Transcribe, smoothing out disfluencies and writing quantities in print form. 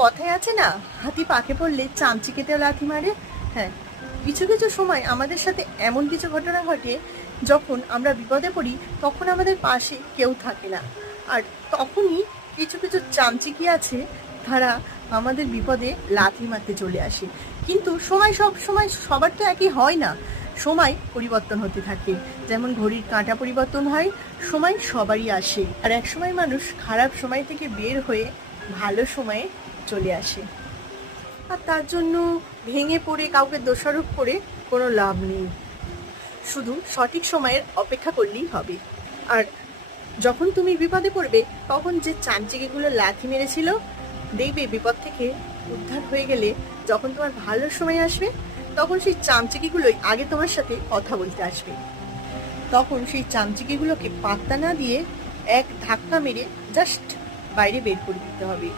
কথায় আছে না, হাতি পাকে পড়লে চামচিকেতেও লাথি মারে। হ্যাঁ, কিছু কিছু সময় আমাদের সাথে এমন কিছু ঘটনা ঘটে, যখন আমরা বিপদে পড়ি তখন আমাদের পাশে কেউ থাকে না। আর তখনই কিছু কিছু চামচিকি আছে, তারা আমাদের বিপদে লাথি মারতে চলে আসে। কিন্তু সময় সব সময় সবার তো একই হয় না, সময় পরিবর্তন হতে থাকে। যেমন ঘড়ির কাঁটা পরিবর্তন হয়, সময় সবারই আসে। আর এক সময় মানুষ খারাপ সময় থেকে বের হয়ে ভালো সময়ে চলে আসে। আর তার জন্য ভেঙে পড়ে কাউকে দোষারোপ করে কোনো লাভ নেই, শুধু সঠিক সময়ের অপেক্ষা করলেই হবে। আর যখন তুমি বিপদে পড়বে, তখন যে চামচিকেগুলো লাথি মেরেছিল, দেখবে বিপদ থেকে উদ্ধার হয়ে গেলে যখন তোমার ভালো সময় আসবে, তখন সেই চামচিকিগুলোই আগে তোমার সাথে কথা বলতে আসবে। তখন সেই চামচিকিগুলোকে পাত্তা না দিয়ে এক ধাক্কা মেরে জাস্ট বাইরে বের করে দিতে হবে।